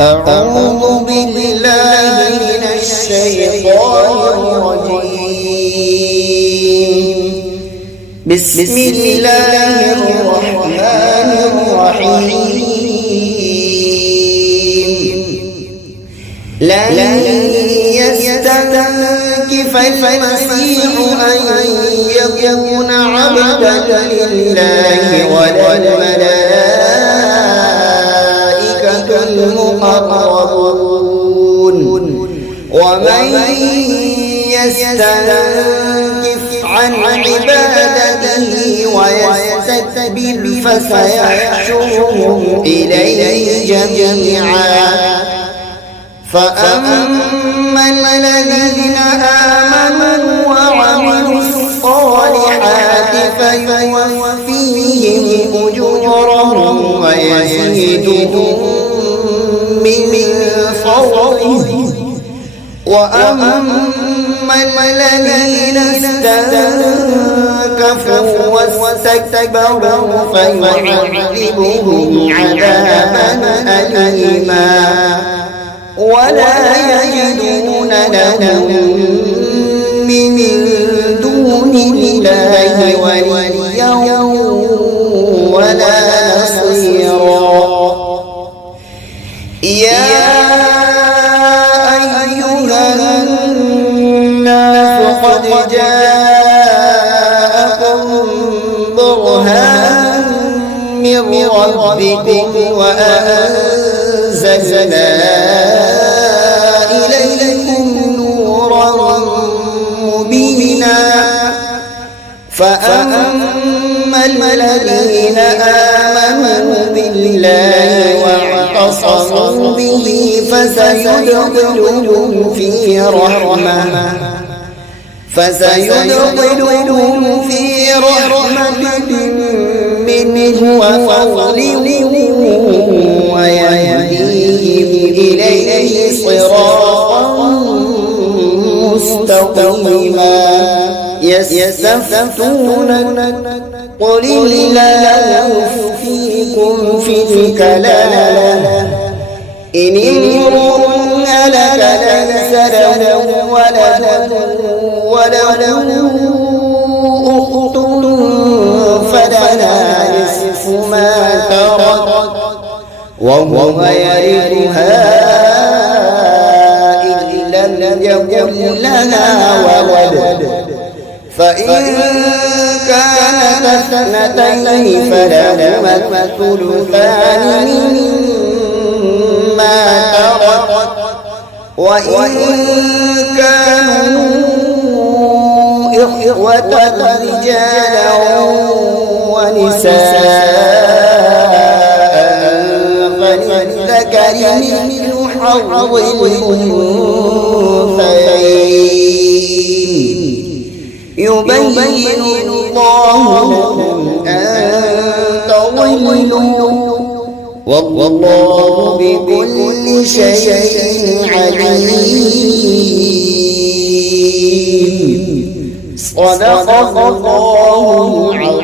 أعوذ بالله من الشيطان الرجيم. بسم الله الرحمن الرحيم. لن يستنكف المسيح أن يكون عبدا لله ولا الملائكة المقربون، ومن يستنكف عن عبادته ويستكبر فسيحشرهم إليه جميعا. فأما الذين آمنوا وعملوا الصالحات فيوفيهم أجورهم ويزيدهم من فضله، وأما الذين استنكفوا واستكبروا فيعذبهم عذابا أليما ولا يجدون لهم من دون الله وليا ولا نصيرا. يا أيها الناس قد جاءكم برهان من ربكم وأنزلنا إليكم نورا مبينا. فأما الذين آمنوا بالله واعتصموا به فسيدخلهم في رحمة منه وفضل ويهديهم إليه صراطا مستقيما. يستفتونك قل الله يفتيكم في الكلالة إن امرؤ هلك ليس له ولد وله أخت فلها نصف ما ترك وهو يرثها إن لم يكن لها ولد، فإن كانت اثنتين فلهما الثلثان مما ترك، وإن كانوا إخوة رجالا ونساء فللذكر مثل حظ الأنثيين. يبين الله لكم أن تضلوا والله بكل شيء عليم. صدق الله العظيم.